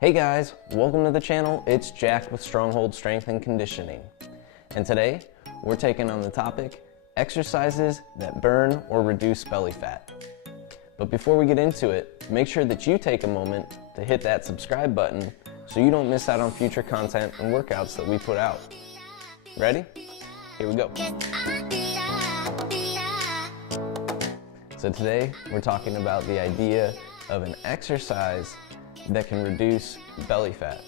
Hey guys, welcome to the channel. It's Jack with Stronghold Strength and Conditioning. And today, we're taking on the topic, exercises that burn or reduce belly fat. But before we get into it, make sure that you take a moment to hit that subscribe button so you don't miss out on future content and workouts that we put out. Ready? Here we go. So today, we're talking about the idea of an exercise that can reduce belly fat.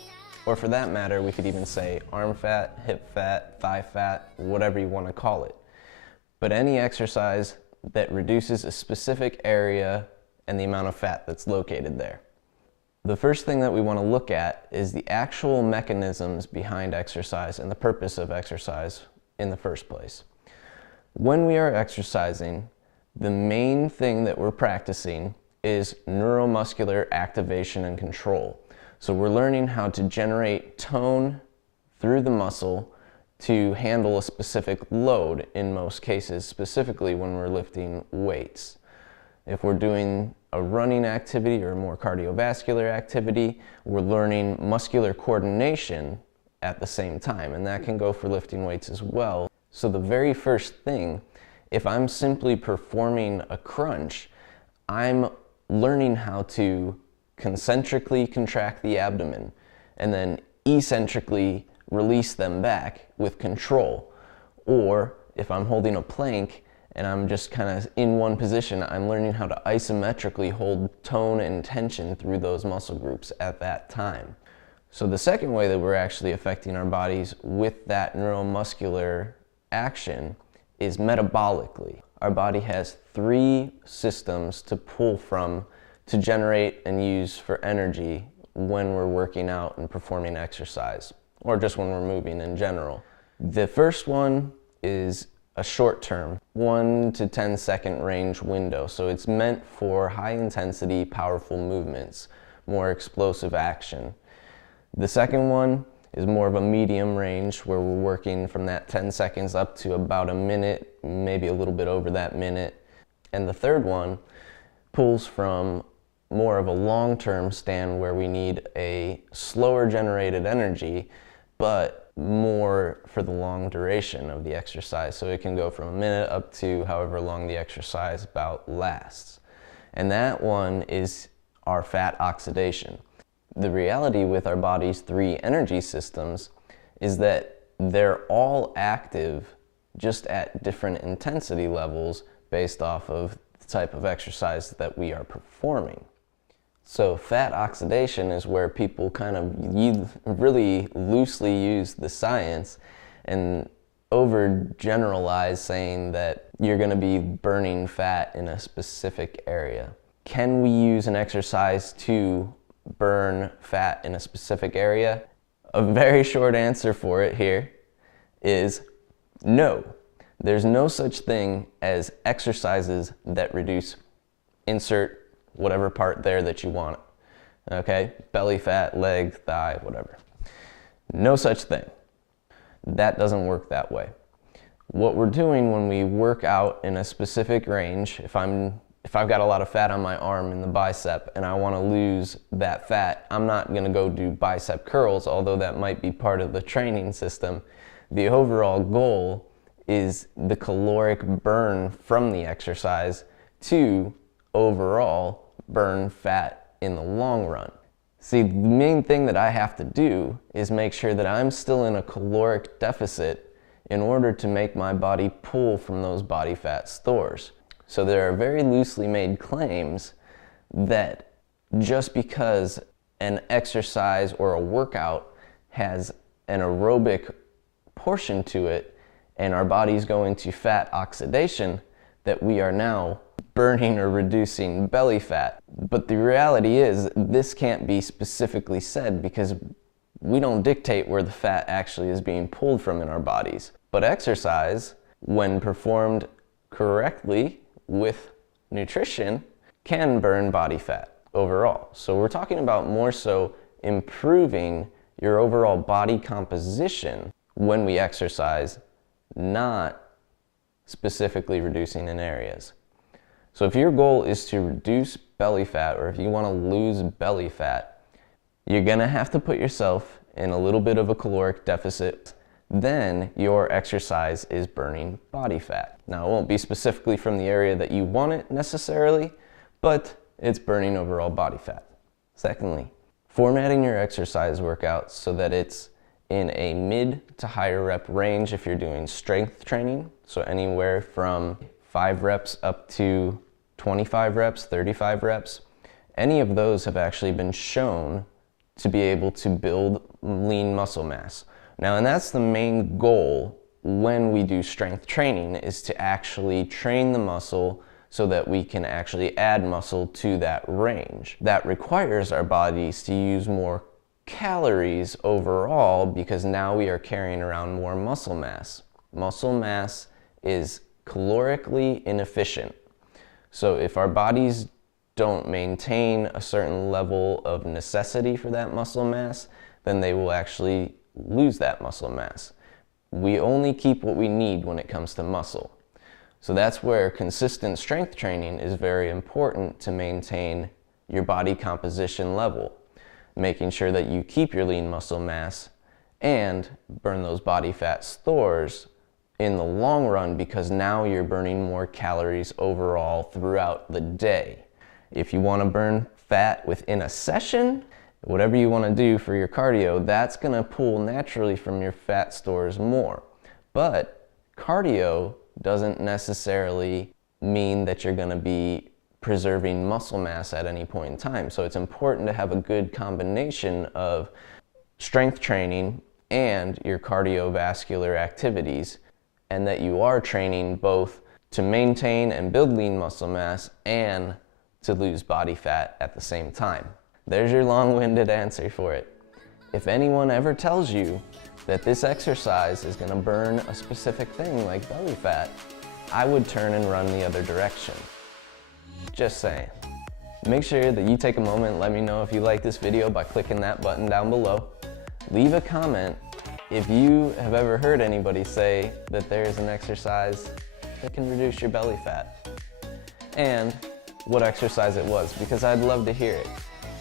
Or for that matter, we could even say arm fat, hip fat, thigh fat, whatever you want to call it. But any exercise that reduces a specific area and the amount of fat that's located there. The first thing that we want to look at is the actual mechanisms behind exercise and the purpose of exercise in the first place. When we are exercising, the main thing that we're practicing is neuromuscular activation and control. So we're learning how to generate tone through the muscle to handle a specific load in most cases, specifically when we're lifting weights. If we're doing a running activity or more cardiovascular activity, we're learning muscular coordination at the same time, and that can go for lifting weights as well. So the very first thing, if I'm simply performing a crunch, I'm learning how to concentrically contract the abdomen and then eccentrically release them back with control. Or if I'm holding a plank and I'm just kind of in one position, I'm learning how to isometrically hold tone and tension through those muscle groups at that time. So the second way that we're actually affecting our bodies with that neuromuscular action is metabolically. Our body has three systems to pull from to generate and use for energy when we're working out and performing exercise, or just when we're moving in general. The first one is a short term, 1 to 10 second range window. So it's meant for high intensity, powerful movements, more explosive action. The second one is more of a medium range where we're working from that 10 seconds up to about a minute, maybe a little bit over that minute. And the third one pulls from more of a long-term stand where we need a slower generated energy, but more for the long duration of the exercise. So it can go from a minute up to however long the exercise bout lasts. And that one is our fat oxidation. The reality with our body's three energy systems is that they're all active just at different intensity levels based off of the type of exercise that we are performing. So fat oxidation is where people kind of really loosely use the science and overgeneralize saying that you're going to be burning fat in a specific area. Can we use an exercise to burn fat in a specific area? A very short answer for it here is no. There's no such thing as exercises that reduce, insert whatever part there that you want. Okay? Belly fat, leg, thigh, whatever. No such thing. That doesn't work that way. What we're doing when we work out in a specific range, if I've got a lot of fat on my arm in the bicep and I want to lose that fat, I'm not going to go do bicep curls, although that might be part of the training system. The overall goal is the caloric burn from the exercise to overall burn fat in the long run. See, the main thing that I have to do is make sure that I'm still in a caloric deficit in order to make my body pull from those body fat stores. So there are very loosely made claims that just because an exercise or a workout has an aerobic portion to it and our body's going to fat oxidation, that we are now burning or reducing belly fat. But the reality is this can't be specifically said because we don't dictate where the fat actually is being pulled from in our bodies. But exercise, when performed correctly with nutrition, can burn body fat overall. So we're talking about more so improving your overall body composition when we exercise, not specifically reducing in areas. So if your goal is to reduce belly fat, or if you want to lose belly fat, You're gonna have to put yourself in a little bit of a caloric deficit. Then your exercise is burning body fat. Now, it won't be specifically from the area that you want it necessarily, but it's burning overall body fat. Secondly, formatting your exercise workouts so that it's in a mid to higher rep range if you're doing strength training. So anywhere from 5 reps up to 25 reps, 35 reps. Any of those have actually been shown to be able to build lean muscle mass. Now, and that's the main goal when we do strength training, is to actually train the muscle so that we can actually add muscle to that range. That requires our bodies to use more calories overall because now we are carrying around more muscle mass. Muscle mass is calorically inefficient. So if our bodies don't maintain a certain level of necessity for that muscle mass, then they will actually lose that muscle mass. We only keep what we need when it comes to muscle. So that's where consistent strength training is very important to maintain your body composition level, making sure that you keep your lean muscle mass and burn those body fat stores in the long run, because now you're burning more calories overall throughout the day. If you want to burn fat within a session, whatever you want to do for your cardio, that's going to pull naturally from your fat stores more. But cardio doesn't necessarily mean that you're going to be preserving muscle mass at any point in time. So it's important to have a good combination of strength training and your cardiovascular activities, and that you are training both to maintain and build lean muscle mass and to lose body fat at the same time. There's your long-winded answer for it. If anyone ever tells you that this exercise is going to burn a specific thing like belly fat, I would turn and run the other direction. Just saying. Make sure that you take a moment and let me know if you like this video by clicking that button down below. Leave a comment if you have ever heard anybody say that there's an exercise that can reduce your belly fat, and what exercise it was, because I'd love to hear it.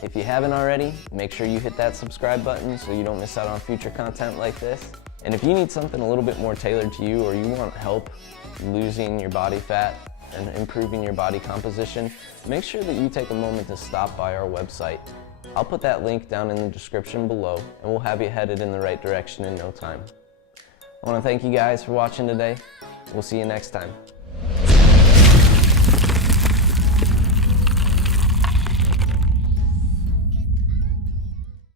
If you haven't already, make sure you hit that subscribe button so you don't miss out on future content like this. And if you need something a little bit more tailored to you, or you want help losing your body fat and improving your body composition, make sure that you take a moment to stop by our website. I'll put that link down in the description below, and we'll have you headed in the right direction in no time. I want to thank you guys for watching today. We'll see you next time.